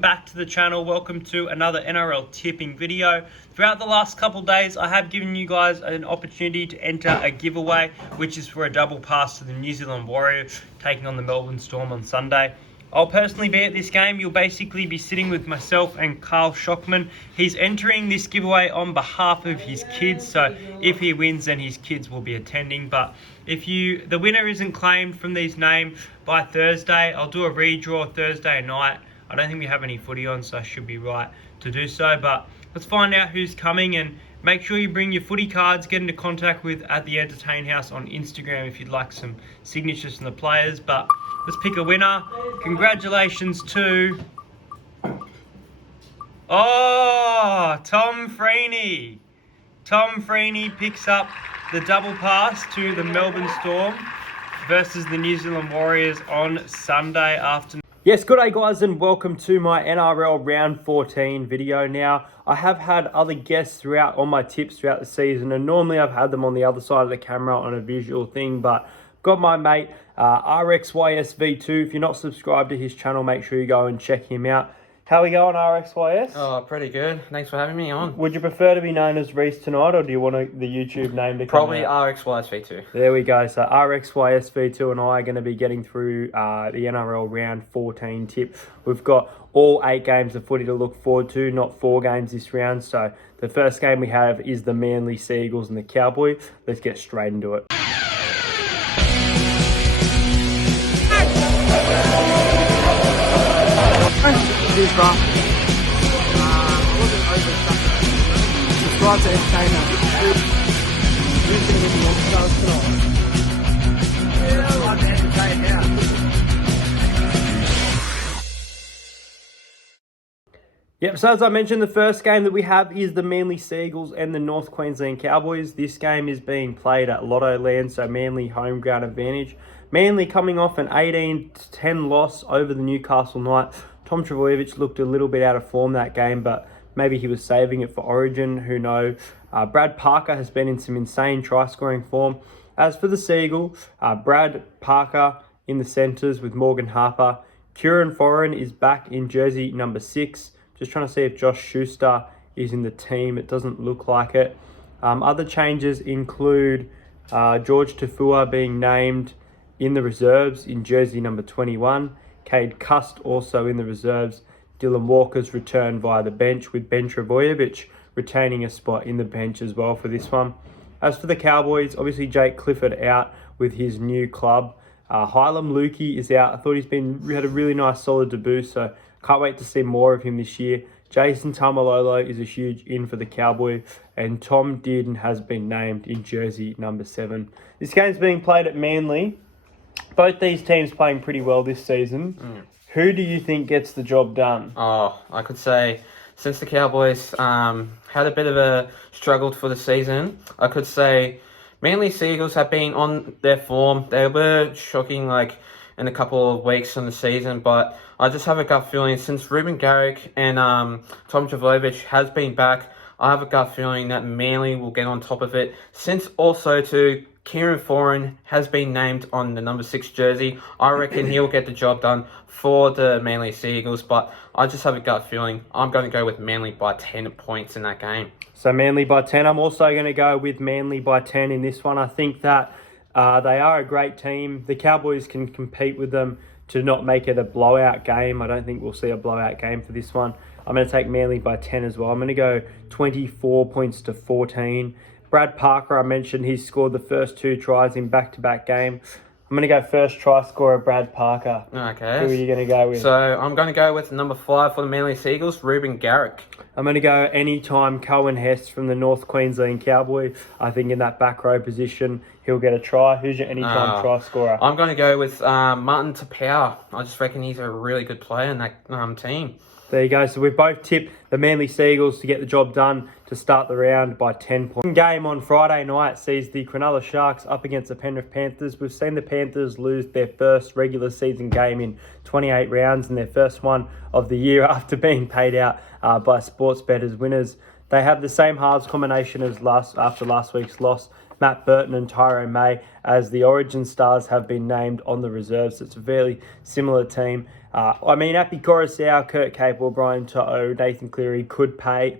Back to the channel. Welcome to another NRL tipping video. Throughout the last couple days, I have given you guys an opportunity to enter a giveaway, which is for a double pass to the New Zealand Warriors taking on the Melbourne Storm on Sunday. I'll personally be at this game. You'll basically be sitting with myself and Carl Schockman. He's entering this giveaway on behalf of his kids, so if he wins, then his kids will be attending. But if the winner isn't claimed from these names by Thursday, I'll do a redraw Thursday night. I don't think we have any footy on, so I should be right to do so. But let's find out who's coming, and make sure you bring your footy cards. Get into contact with at the Entertain House on Instagram if you'd like some signatures from the players. But let's pick a winner. Congratulations to Tom Freeney. Tom Freeney picks up the double pass to the Melbourne Storm versus the New Zealand Warriors on Sunday afternoon. Yes, good day guys, and welcome to my NRL Round 14 video. Now, I have had other guests throughout on my tips throughout the season, and normally I've had them on the other side of the camera on a visual thing, but got my mate RXYSV2. If you're not subscribed to his channel, make sure you go and check him out. How are we going, RXYS? Oh, pretty good. Thanks for having me on. Would you prefer to be known as Reese tonight, or do you want the YouTube name to come Probably out? RXYSV2. There we go. So RXYSV2 and I are going to be getting through the NRL Round 14 tip. We've got all 8 games of footy to look forward to, not 4 games this round. So the first game we have is the Manly Sea Eagles and the Cowboys. Let's get straight into it. Subscribe to Entertainer. Yep, so as I mentioned, the first game that we have is the Manly Sea Eagles and the North Queensland Cowboys. This game is being played at Lotto Land, so Manly home ground advantage. Manly coming off an 18-10 loss over the Newcastle Knights. Tom Trbojevic looked a little bit out of form that game, but maybe he was saving it for Origin, who knows. Brad Parker has been in some insane try-scoring form. As for the Sea Eagles, Brad Parker in the centres with Morgan Harper. Kieran Foran is back in jersey number 6. Just trying to see if Josh Schuster is in the team. It doesn't look like it. Other changes include George Tafua being named in the reserves in jersey number 21. Cade Cust also in the reserves. Dylan Walker's returned via the bench, with Ben Trbojevic retaining a spot in the bench as well for this one. As for the Cowboys, obviously Jake Clifford out with his new club. Hylam Lukey is out. I thought had a really nice solid debut, so can't wait to see more of him this year. Jason Tamalolo is a huge in for the Cowboys, and Tom Dearden has been named in jersey number 7. This game's being played at Manly. Both these teams playing pretty well this season. Who do you think gets the job done? Oh, I could say since the Cowboys had a bit of a struggle for the season, I could say Manly Sea Eagles have been on their form. They were shocking in a couple of weeks on the season, but I just have a gut feeling since Ruben Garrick and Tom Trbojevic has been back, I have a gut feeling that Manly will get on top of it. Since also Kieran Foran has been named on the number 6 jersey, I reckon he'll get the job done for the Manly Sea Eagles, but I just have a gut feeling I'm going to go with Manly by 10 points in that game. So Manly by 10. I'm also going to go with Manly by 10 in this one. I think that they are a great team. The Cowboys can compete with them to not make it a blowout game. I don't think we'll see a blowout game for this one. I'm going to take Manly by 10 as well. I'm going to go 24 points to 14. Brad Parker, I mentioned, he's scored the first 2 tries in back-to-back game. I'm going to go first try scorer, Brad Parker. Okay. Who are you going to go with? So I'm going to go with number 5 for the Manly Sea Eagles, Ruben Garrick. I'm going to go anytime Cohen Hess from the North Queensland Cowboys. I think in that back row position, he'll get a try. Who's your anytime try scorer? I'm going to go with Martin Tapau. I just reckon he's a really good player in that team. There you go. So we've both tipped the Manly Sea Eagles to get the job done to start the round by 10 points. Game on Friday night sees the Cronulla Sharks up against the Penrith Panthers. We've seen the Panthers lose their first regular season game in 28 rounds and their first one of the year after being paid out by sports bettors winners. They have the same halves combination as after last week's loss. Matt Burton and Tyrone May as the Origin stars have been named on the reserves. It's a fairly similar team. Api Coruscant, Kurt Capel, Brian To'o, Nathan Cleary could play,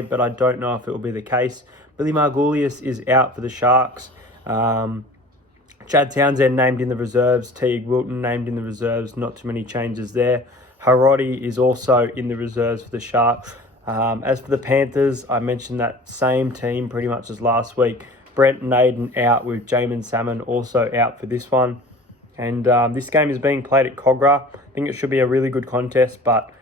but I don't know if it will be the case. Billy Margulies is out for the Sharks. Chad Townsend named in the reserves. Teague Wilton named in the reserves. Not too many changes there. Harodi is also in the reserves for the Sharks. As for the Panthers, I mentioned that same team pretty much as last week. Brent Naden out with Jamin Salmon also out for this one. And this game is being played at Cogra. I think it should be a really good contest, but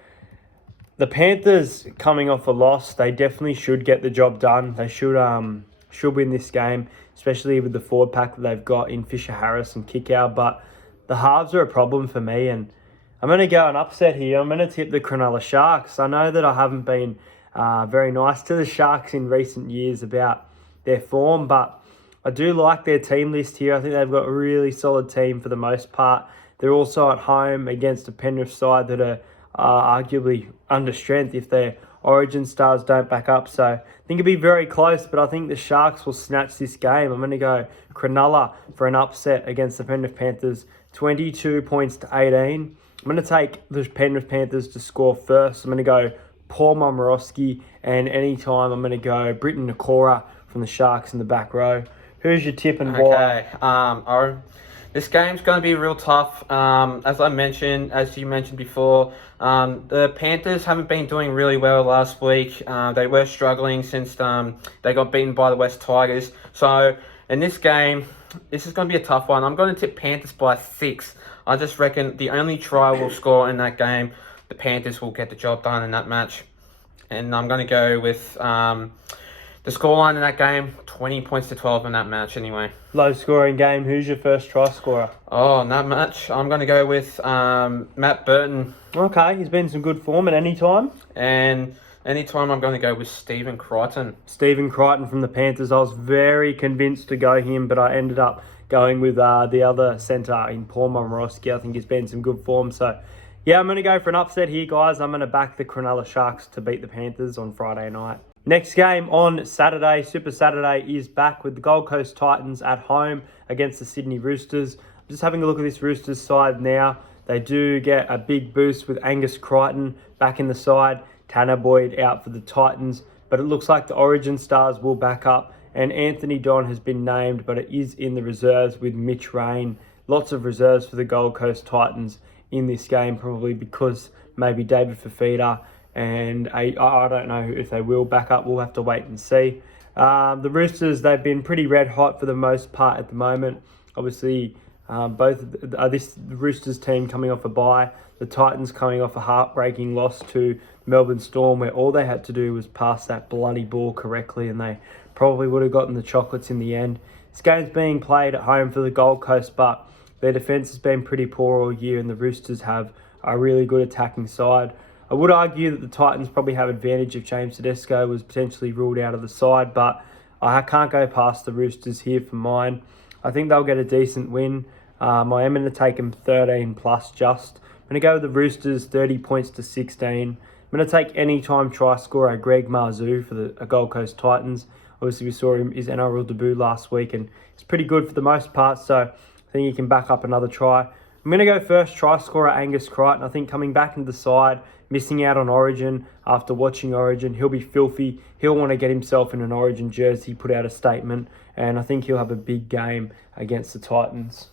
the Panthers coming off a loss, they definitely should get the job done. They should win this game, especially with the forward pack that they've got in Fisher Harris and Kickow. But the halves are a problem for me, and I'm going to go an upset here. I'm going to tip the Cronulla Sharks. I know that I haven't been very nice to the Sharks in recent years about their form, but I do like their team list here. I think they've got a really solid team for the most part. They're also at home against a Penrith side that are arguably under strength if their Origin stars don't back up. So I think it'll be very close, but I think the Sharks will snatch this game. I'm going to go Cronulla for an upset against the Penrith Panthers, 22 points to 18. I'm going to take the Penrith Panthers to score first. I'm going to go Paul Momorowski, and anytime I'm going to go Britton Nakora from the Sharks in the back row. Who's your tip and why? Okay. This game's going to be real tough. As you mentioned before, the Panthers haven't been doing really well last week. They were struggling since they got beaten by the West Tigers. So in this game, this is going to be a tough one. I'm going to tip Panthers by 6. I just reckon the only try we'll score in that game, the Panthers will get the job done in that match. And I'm going to go with the scoreline in that game, 20 points to 12 in that match anyway. Low scoring game. Who's your first try scorer? Oh, in that match, I'm going to go with Matt Burton. Okay, he's been in some good form at any time. And anytime I'm going to go with Stephen Crichton. Stephen Crichton from the Panthers. I was very convinced to go him, but I ended up going with the other centre in Paul Momorowski. I think he's been in some good form. So, yeah, I'm going to go for an upset here, guys. I'm going to back the Cronulla Sharks to beat the Panthers on Friday night. Next game on Saturday, Super Saturday, is back with the Gold Coast Titans at home against the Sydney Roosters. I'm just having a look at this Roosters side now. They do get a big boost with Angus Crichton back in the side. Tanner Boyd out for the Titans. But it looks like the Origin stars will back up. And Anthony Don has been named, but it is in the reserves with Mitch Rain. Lots of reserves for the Gold Coast Titans in this game, probably because maybe David Fafita and I don't know if they will back up. We'll have to wait and see. The Roosters, they've been pretty red hot for the most part at the moment. Obviously, the Roosters team coming off a bye. The Titans coming off a heartbreaking loss to Melbourne Storm, where all they had to do was pass that bloody ball correctly, and they probably would have gotten the chocolates in the end. This game's being played at home for the Gold Coast, but their defence has been pretty poor all year, and the Roosters have a really good attacking side. I would argue that the Titans probably have advantage if James Tedesco was potentially ruled out of the side, but I can't go past the Roosters here for mine. I think they'll get a decent win. I am going to take them 13 plus just. I'm going to go with the Roosters 30 points to 16. I'm going to take anytime try scorer Greg Marzoo for the Gold Coast Titans. Obviously, we saw his NRL debut last week, and it's pretty good for the most part, so I think he can back up another try. I'm going to go first try scorer Angus Crichton. I think coming back into the side, missing out on Origin after watching Origin, he'll be filthy. He'll want to get himself in an Origin jersey, put out a statement, and I think he'll have a big game against the Titans.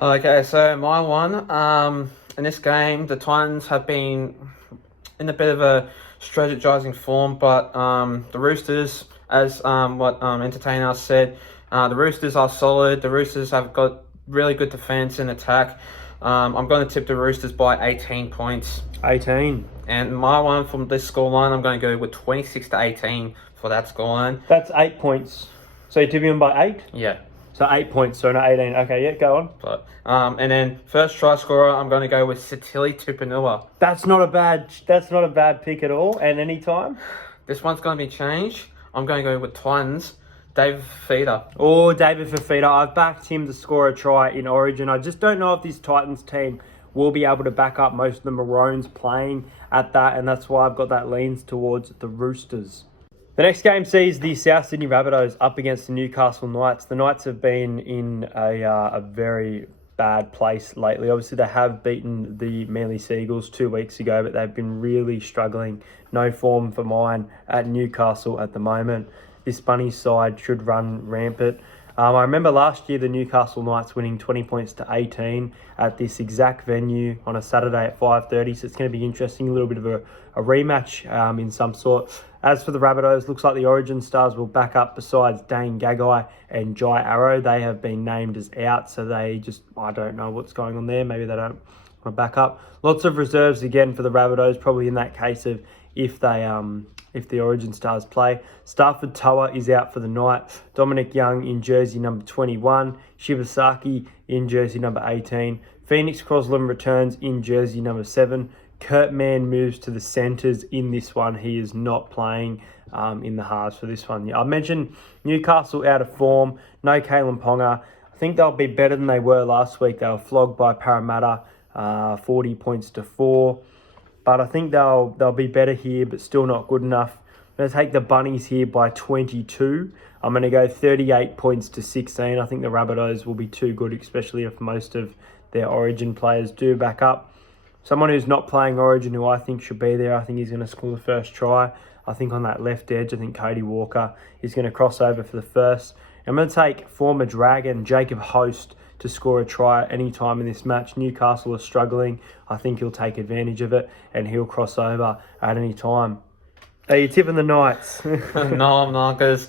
Okay, so my one, in this game, the Titans have been in a bit of a strategizing form, but the Roosters, as what Entertainer said, the Roosters are solid. The Roosters have got really good defense and attack. I'm going to tip the Roosters by 18 points. 18. And my one from this scoreline, I'm going to go with 26 to 18 for that scoreline. That's 8 points. So you're tipping them by 8? Yeah. So 8 points, so not 18. Okay, yeah, go on. But, and then first try scorer, I'm going to go with Satili Tupanua. That's not a bad pick at all. And any time? This one's going to be changed. I'm going to go with Titans. David Fafita. Oh, David Fafita. I've backed him to score a try in Origin. I just don't know if this Titans team will be able to back up most of the Maroons playing at that, and that's why I've got that leans towards the Roosters. The next game sees the South Sydney Rabbitohs up against the Newcastle Knights. The Knights have been in a very bad place lately. Obviously, they have beaten the Manly Seagulls 2 weeks ago, but they've been really struggling. No form for mine at Newcastle at the moment. This Bunnies side should run rampant. I remember last year the Newcastle Knights winning 20 points to 18 at this exact venue on a Saturday at 5:30. So it's going to be interesting, a little bit of a rematch in some sort. As for the Rabbitohs, looks like the Origin stars will back up besides Dane Gagai and Jai Arrow. They have been named as out, so I don't know what's going on there. Maybe they don't want to back up. Lots of reserves again for the Rabbitohs, probably in that case of if the Origin stars play. Stafford Toa is out for the night. Dominic Young in jersey number 21. Shibasaki in jersey number 18. Phoenix Crosland returns in jersey number 7. Kurt Mann moves to the centres in this one. He is not playing in the halves for this one. I mentioned Newcastle out of form. No Kalen Ponga. I think they'll be better than they were last week. They were flogged by Parramatta 40 points to 4. But I think they'll be better here, but still not good enough. I'm going to take the Bunnies here by 22. I'm going to go 38 points to 16. I think the Rabbitohs will be too good, especially if most of their Origin players do back up. Someone who's not playing Origin, who I think should be there, I think he's going to score the first try. I think on that left edge, I think Cody Walker is going to cross over for the first. I'm going to take former Dragon Jacob Host to score a try any time in this match. Newcastle are struggling. I think he'll take advantage of it and he'll cross over at any time. Are you tipping the Knights? No, I'm not, because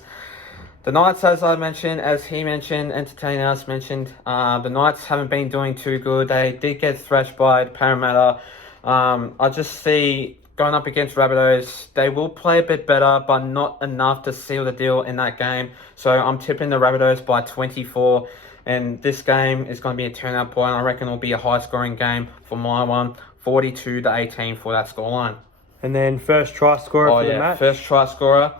the Knights, as he mentioned, entertainer us mentioned, the Knights haven't been doing too good. They did get thrashed by Parramatta. I just see going up against Rabbitohs, they will play a bit better, but not enough to seal the deal in that game. So I'm tipping the Rabbitohs by 24. And this game is going to be a turnout point. I reckon it'll be a high-scoring game for my one, 42 to 18 for that scoreline. And then first try scorer for the match? First try scorer.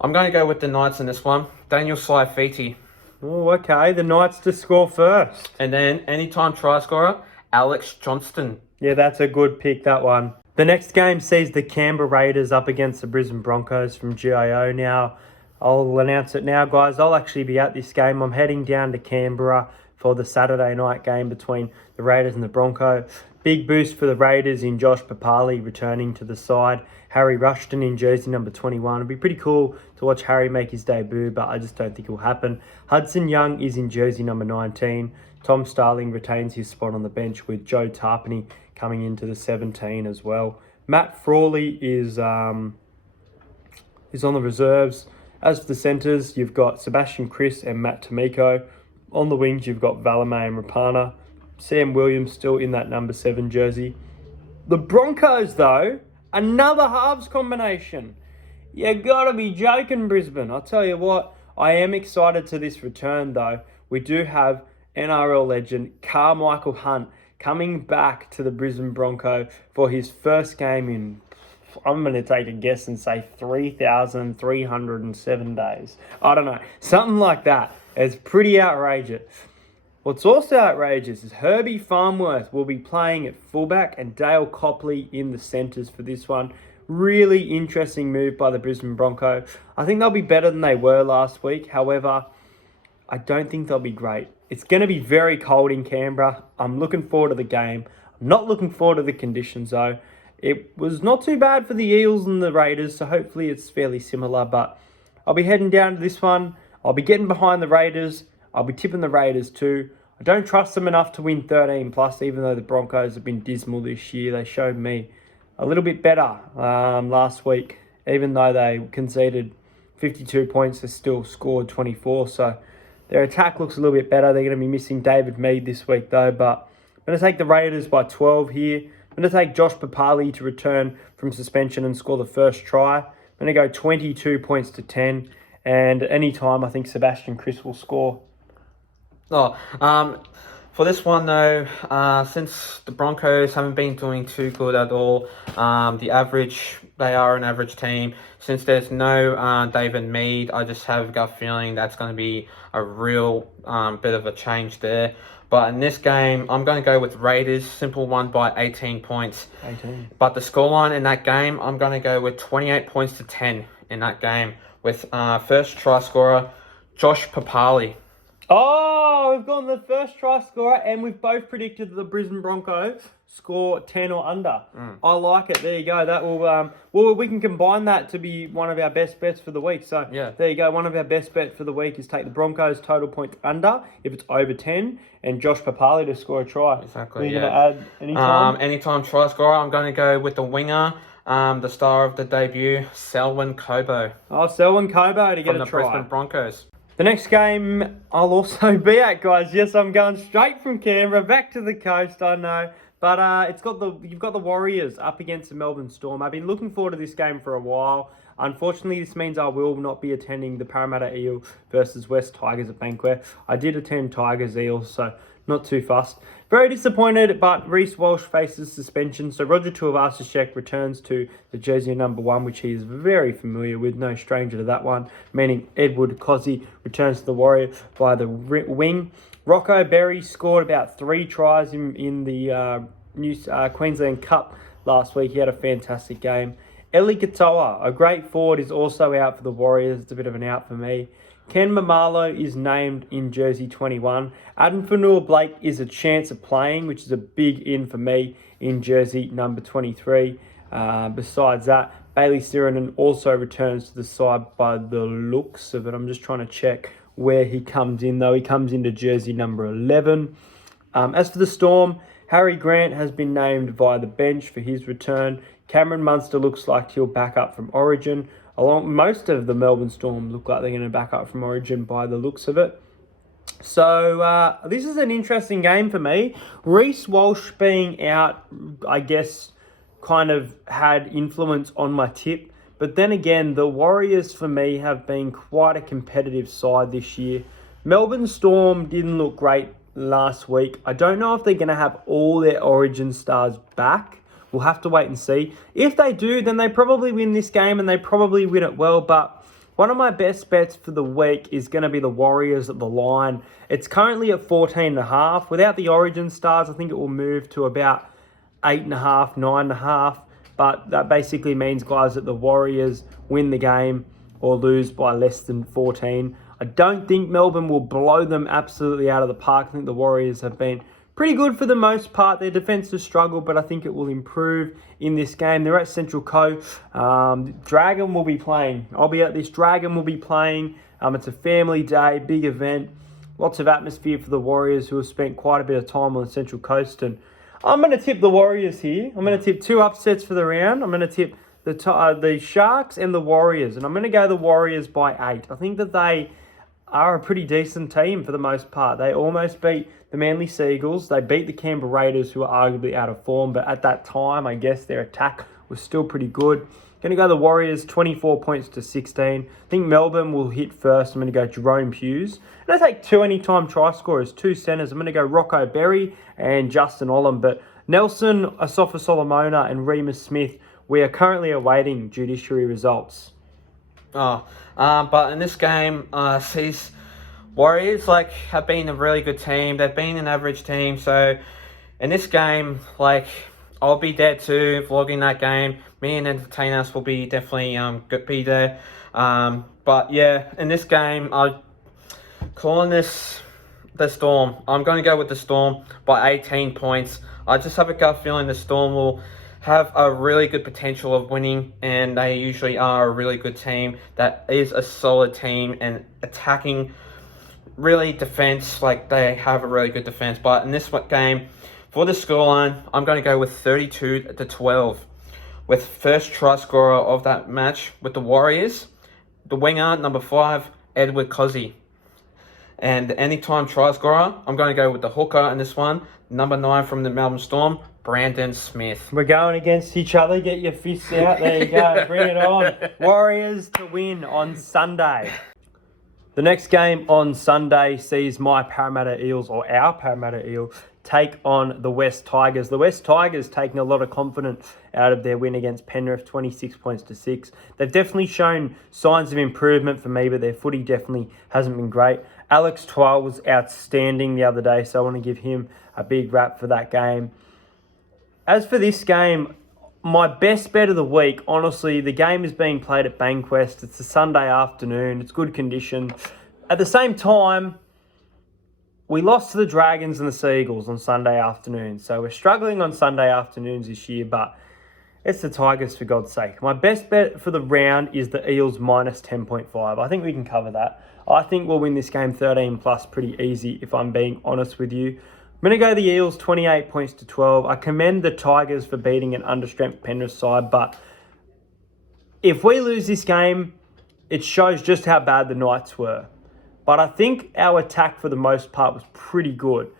I'm going to go with the Knights in this one. Daniel Saifiti. Oh, okay. The Knights to score first. And then anytime try scorer, Alex Johnston. Yeah, that's a good pick, that one. The next game sees the Canberra Raiders up against the Brisbane Broncos from GIO. Now, I'll announce it now, guys. I'll actually be at this game. I'm heading down to Canberra for the Saturday night game between the Raiders and the Broncos. Big boost for the Raiders in Josh Papali returning to the side. Harry Rushton in jersey number 21. It'd be pretty cool to watch Harry make his debut, but I just don't think it will happen. Hudson Young is in jersey number 19. Tom Starling retains his spot on the bench with Joe Tarpany coming into the 17 as well. Matt Frawley is on the reserves. As for the centres, you've got Sebastian Chris and Matt Tamiko. On the wings, you've got Valame and Rapana. Sam Williams still in that number 7 jersey. The Broncos, though, another halves combination. You gotta be joking, Brisbane. I'll tell you what, I am excited to this return, though. We do have NRL legend Carmichael Hunt coming back to the Brisbane Broncos for his first game in, I'm going to take a guess and say 3,307 days. I don't know. Something like that. It's pretty outrageous. What's also outrageous is Herbie Farnworth will be playing at fullback and Dale Copley in the centres for this one. Really interesting move by the Brisbane Broncos. I think they'll be better than they were last week. However, I don't think they'll be great. It's going to be very cold in Canberra. I'm looking forward to the game. I'm not looking forward to the conditions, though. It was not too bad for the Eels and the Raiders, so hopefully it's fairly similar. But I'll be heading down to this one. I'll be getting behind the Raiders. I'll be tipping the Raiders too. I don't trust them enough to win 13+, even though the Broncos have been dismal this year. They showed me a little bit better last week. Even though they conceded 52 points, they still scored 24. So their attack looks a little bit better. They're going to be missing David Mead this week, though. But I'm going to take the Raiders by 12 here. I'm going to take Josh Papali to return from suspension and score the first try. I'm going to go 22 points to 10. And any time, I think Sebastian Chris will score. For this one, though, since the Broncos haven't been doing too good at all, they are an average team. Since there's no David Mead, I just have a gut feeling that's going to be a real bit of a change there. But in this game, I'm going to go with Raiders, simple one by 18 points. 18. But the scoreline in that game, I'm going to go with 28 points to 10 in that game with first try scorer, Josh Papali. Oh, we've gone the first try scorer, and we've both predicted that the Brisbane Broncos score 10 or under. I like it. There you go. That will well, we can combine that to be one of our best bets for the week. So Yeah. there you go. One of our best bets for the week is take the Broncos total points under if it's over 10, and Josh Papali to score a try. Exactly. You're gonna add anytime? Anytime try scorer, I'm going to go with the winger, the star of the debut, Selwyn Cobo Oh, Selwyn Cobo to get from a the try. Brisbane Broncos. The next game I'll also be at, guys. Yes, I'm going straight from Canberra back to the coast, I know. But you've got the Warriors up against the Melbourne Storm. I've been looking forward to this game for a while. Unfortunately, this means I will not be attending the Parramatta Eel versus West Tigers at Banquet. I did attend Tigers Eels, so not too fussed. Very disappointed, but Reece Walsh faces suspension. So Roger Tuivasa-Sheck returns to the jersey number 1, which he is very familiar with, no stranger to that one, meaning Edward Cozzy returns to the Warrior via the wing. Rocco Berry scored about 3 tries in the Queensland Cup last week. He had a fantastic game. Eli Katoa, a great forward, is also out for the Warriors. It's a bit of an out for me. Ken Mamalo is named in jersey 21. Adam Fanua-Blake is a chance of playing, which is a big in for me in jersey number 23. Besides that, Bailey Sirenen also returns to the side by the looks of it. I'm just trying to check where he comes in, though. He comes into jersey number 11. As for the Storm, Harry Grant has been named via the bench for his return. Cameron Munster looks like he'll back up from Origin. Most of the Melbourne Storm look like they're going to back up from Origin by the looks of it. So this is an interesting game for me. Reece Walsh being out, I guess, kind of had influence on my tip. But then again, the Warriors for me have been quite a competitive side this year. Melbourne Storm didn't look great last week. I don't know if they're going to have all their Origin stars back. We'll have to wait and see. If they do, then they probably win this game, and they probably win it well. But one of my best bets for the week is going to be the Warriors at the line. It's currently at 14.5. Without the Origin stars, I think it will move to about 8.5, 9.5. But that basically means, guys, that the Warriors win the game or lose by less than 14. I don't think Melbourne will blow them absolutely out of the park. I think the Warriors have been pretty good for the most part. Their defence has struggled, but I think it will improve in this game. They're at Central Coast. Dragon will be playing. I'll be at this. Dragon will be playing. It's a family day, big event. Lots of atmosphere for the Warriors, who have spent quite a bit of time on the Central Coast. And I'm going to tip the Warriors here. I'm going to tip 2 upsets for the round. I'm going to tip the Sharks and the Warriors. And I'm going to go the Warriors by 8. I think that they are a pretty decent team for the most part. They almost beat the Manly Seagulls. They beat the Canberra Raiders, who are arguably out of form. But at that time, I guess their attack was still pretty good. Going to go the Warriors, 24 points to 16. I think Melbourne will hit first. I'm going to go Jerome Hughes. And I take 2 anytime try scorers, 2 centres. I'm going to go Rocco Berry and Justin Olam. But Nelson, Asafa Solomona and Remus Smith, we are currently awaiting judiciary results. But in this game, these Warriors have been a really good team. They've been an average team. So in this game, I'll be there too, vlogging that game. Me and entertainers will be definitely be there. But yeah, in this game, I'm calling this the Storm. I'm going to go with the Storm by 18 points. I just have a gut feeling the Storm will have a really good potential of winning, and they usually are a really good team that is a solid team and attacking really defense. They have a really good defense. But in this game, for the scoreline, I'm going to go with 32-12 with first try scorer of that match with the Warriors, the winger, number 5, Edward Cozzy. And the anytime try scorer, I'm going to go with the hooker in this one, number 9 from the Melbourne Storm, Brandon Smith. We're going against each other. Get your fists out. There you go. Bring it on. Warriors to win on Sunday. The next game on Sunday sees my Parramatta Eels, or our Parramatta Eel, take on the West Tigers. The West Tigers taking a lot of confidence out of their win against Penrith, 26 points to 6. They've definitely shown signs of improvement for me, but their footy definitely hasn't been great. Alex Twal was outstanding the other day, so I want to give him a big rap for that game. As for this game, my best bet of the week, honestly, the game is being played at Bankwest. It's a Sunday afternoon. It's good condition. At the same time, we lost to the Dragons and the Seagulls on Sunday afternoon. So we're struggling on Sunday afternoons this year, but it's the Tigers, for God's sake. My best bet for the round is the Eels minus 10.5. I think we can cover that. I think we'll win this game 13 plus pretty easy, if I'm being honest with you. I'm going to go the Eels 28 points to 12. I commend the Tigers for beating an understrength Penrith side, but if we lose this game, it shows just how bad the Knights were. But I think our attack for the most part was pretty good.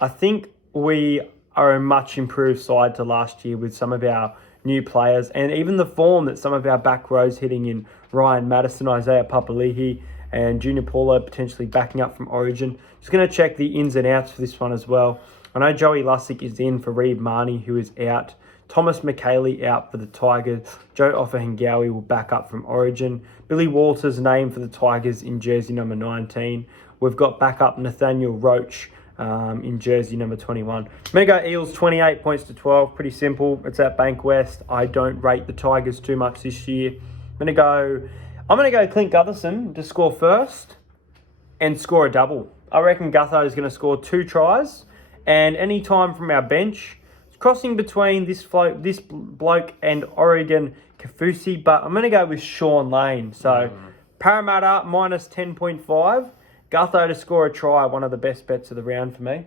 I think we are a much improved side to last year with some of our new players and even the form that some of our back rows hitting in Ryan Madison, Isaiah Papali'i and Junior Paulo potentially backing up from Origin. Just going to check the ins and outs for this one as well. I know Joey Lussick is in for Reid Marnie, who is out. Thomas McKaylee out for the Tigers. Joe Offahengawi will back up from Origin. Billy Walters named for the Tigers in jersey number 19. We've got backup Nathaniel Roach in jersey number 21. I'm going to go Eels 28 points to 12. Pretty simple. It's at Bankwest. I don't rate the Tigers too much this year. I'm going to go Clint Gutherson to score first and score a double. I reckon Gutho is going to score 2 tries. And any time from our bench, crossing between this bloke and Oregon Kafusi, but I'm going to go with Sean Lane. So Parramatta minus 10.5. Gutho to score a try, one of the best bets of the round for me.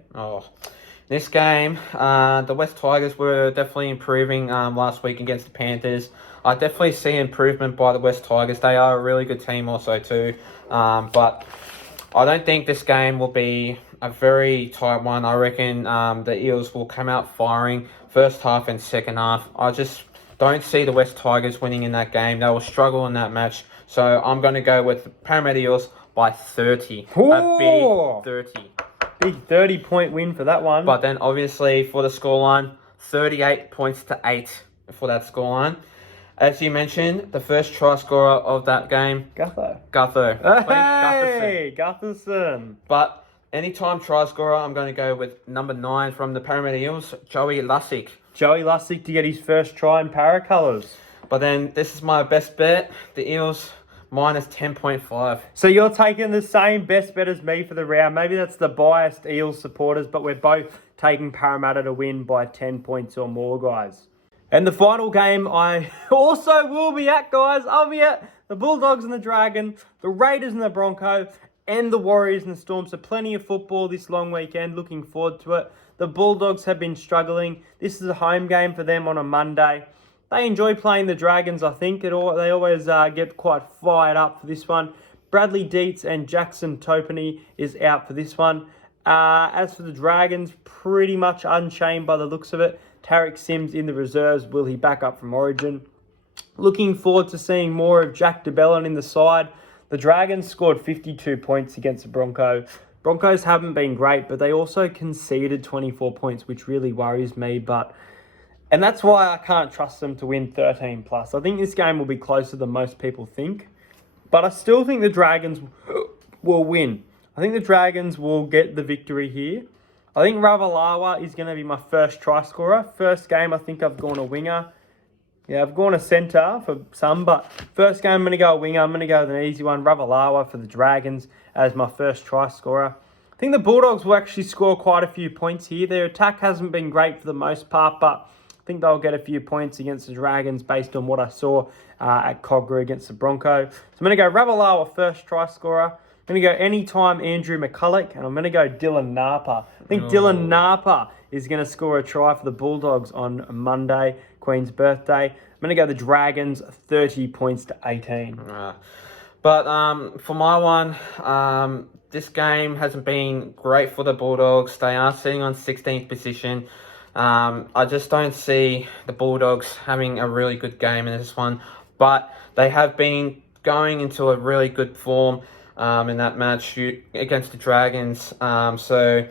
This game, the West Tigers were definitely improving last week against the Panthers. I definitely see improvement by the West Tigers. They are a really good team also too. But I don't think this game will be a very tight one. I reckon the Eels will come out firing first half and second half. I just don't see the West Tigers winning in that game. They will struggle in that match. So I'm going to go with Parramatta Eels by 30. Ooh. A big 30. Big 30-point win for that one. But then obviously for the scoreline, 38 points to 8 for that scoreline. As you mentioned, the first try scorer of that game, Gutho. Hey, Gutherson. But anytime try scorer, I'm going to go with number 9 from the Parramatta Eels, Joey Lussick. Joey Lussick to get his first try in para colours. But then this is my best bet, the Eels minus 10.5. So you're taking the same best bet as me for the round. Maybe that's the biased Eels supporters, but we're both taking Parramatta to win by 10 points or more, guys. And the final game I also will be at, guys. I'll be at the Bulldogs and the Dragon, the Raiders and the Broncos, and the Warriors and the Storm. So plenty of football this long weekend. Looking forward to it. The Bulldogs have been struggling. This is a home game for them on a Monday. They enjoy playing the Dragons, I think. They always get quite fired up for this one. Bradley Dietz and Jackson Topany is out for this one. As for the Dragons, pretty much unchained by the looks of it. Tarek Sims in the reserves. Will he back up from Origin? Looking forward to seeing more of Jack DeBellin in the side. The Dragons scored 52 points against the Broncos. Broncos haven't been great, but they also conceded 24 points, which really worries me. And that's why I can't trust them to win 13 plus. I think this game will be closer than most people think. But I still think the Dragons will win. I think the Dragons will get the victory here. I think Ravalawa is going to be my first try scorer. First game, I think I've gone a winger. Yeah, I've gone a centre for some, but first game I'm going to go a winger. I'm going to go with an easy one. Ravalawa for the Dragons as my first try scorer. I think the Bulldogs will actually score quite a few points here. Their attack hasn't been great for the most part, but I think they'll get a few points against the Dragons based on what I saw at Cogra against the Broncos. So I'm going to go Ravalawa first try scorer. I'm going to go anytime Andrew McCulloch, and I'm going to go Dylan Napa. I think Dylan Napa is going to score a try for the Bulldogs on Monday, Queen's birthday. I'm going to go the Dragons 30 points to 18. But for my one, this game hasn't been great for the Bulldogs. They are sitting on 16th position. I just don't see the Bulldogs having a really good game in this one. But they have been going into a really good form in that match against the Dragons. So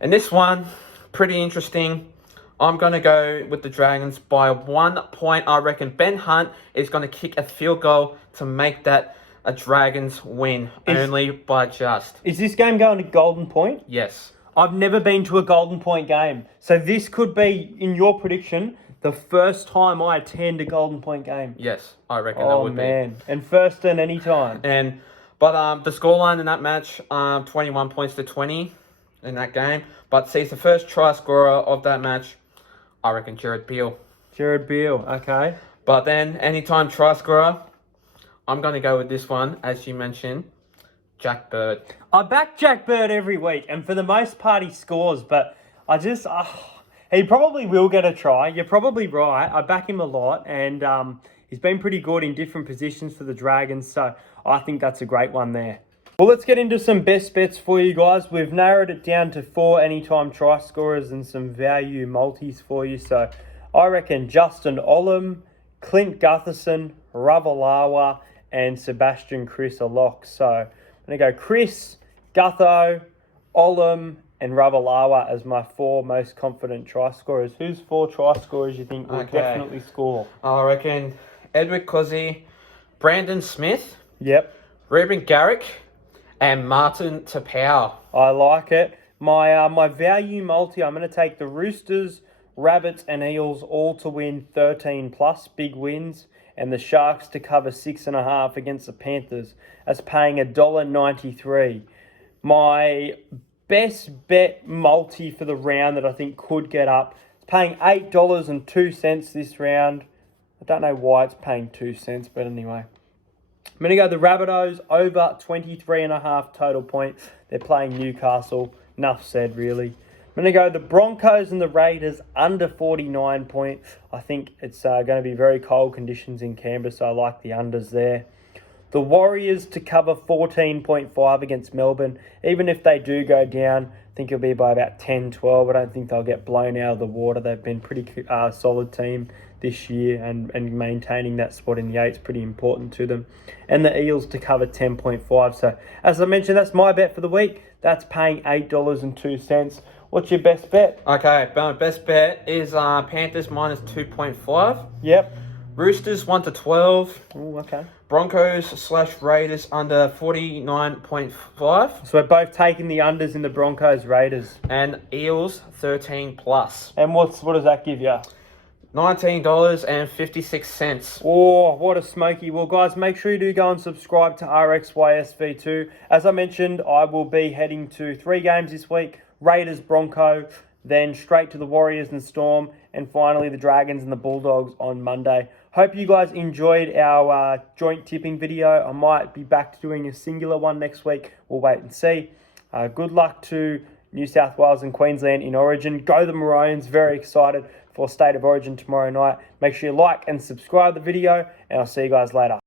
in this one, pretty interesting. I'm going to go with the Dragons by 1 point. I reckon Ben Hunt is going to kick a field goal to make that a Dragons win, only by just. Is this game going to Golden Point? Yes. I've never been to a Golden Point game. So this could be, in your prediction, The first time I attend a Golden Point game. Yes, I reckon that Oh, would man. And first in any time. be. But the scoreline in that match, 21 points to 20 in that game. But see, the first try scorer of that match, I reckon Jared Beale. Jared Beale, okay. But then, anytime try scorer, I'm going to go with this one, as you mentioned, Jack Bird. I back Jack Bird every week, and for the most part he scores, but I just... he probably will get a try. You're probably right. I back him a lot, and he's been pretty good in different positions for the Dragons, so I think that's a great one there. Well, let's get into some best bets for you guys. We've narrowed it down to 4 anytime try scorers and some value multis for you. So I reckon Justin Olam, Clint Gutherson, Ravalawa, and Sebastian Chris are locks. So I'm going to go Chris, Gutho, Olam, and Ravalawa as my 4 most confident try scorers. Who's 4 try scorers you think will definitely score? I reckon Edward Cozzy, Brandon Smith, Yep. Ruben Garrick, and Martin Tapau. I like it. My value multi, I'm going to take the Roosters, Rabbits, and Eels all to win 13 plus big wins, and the Sharks to cover 6.5 against the Panthers. That's paying $1.93. My best bet multi for the round that I think could get up, it's paying $8.02 this round. I don't know why it's paying 2 cents, but anyway. I'm going to go the Rabbitohs over 23.5 total points. They're playing Newcastle. Enough said, really. I'm going to go the Broncos and the Raiders under 49 points. I think it's going to be very cold conditions in Canberra, so I like the unders there. The Warriors to cover 14.5 against Melbourne. Even if they do go down, I think it'll be by about 10-12. I don't think they'll get blown out of the water. They've been pretty solid team this year, and maintaining that spot in the 8 is pretty important to them. And the Eels to cover 10.5. So, as I mentioned, that's my bet for the week. That's paying $8.02. What's your best bet? Okay, my best bet is Panthers minus 2.5. Yep. Roosters 1 to 12. Oh, okay. Broncos/Raiders under 49.5. So we're both taking the unders in the Broncos Raiders. And Eels 13 plus. And what does that give you? $19.56. Oh, what a smoky. Well, guys, make sure you do go and subscribe to RXYSV2. As I mentioned, I will be heading to 3 games this week. Raiders, Bronco, then straight to the Warriors and Storm, and finally the Dragons and the Bulldogs on Monday. Hope you guys enjoyed our joint tipping video. I might be back to doing a singular one next week. We'll wait and see. Good luck to New South Wales and Queensland in Origin. Go the Maroons. Very excited for State of Origin tomorrow night. Make sure you like and subscribe the video, and I'll see you guys later.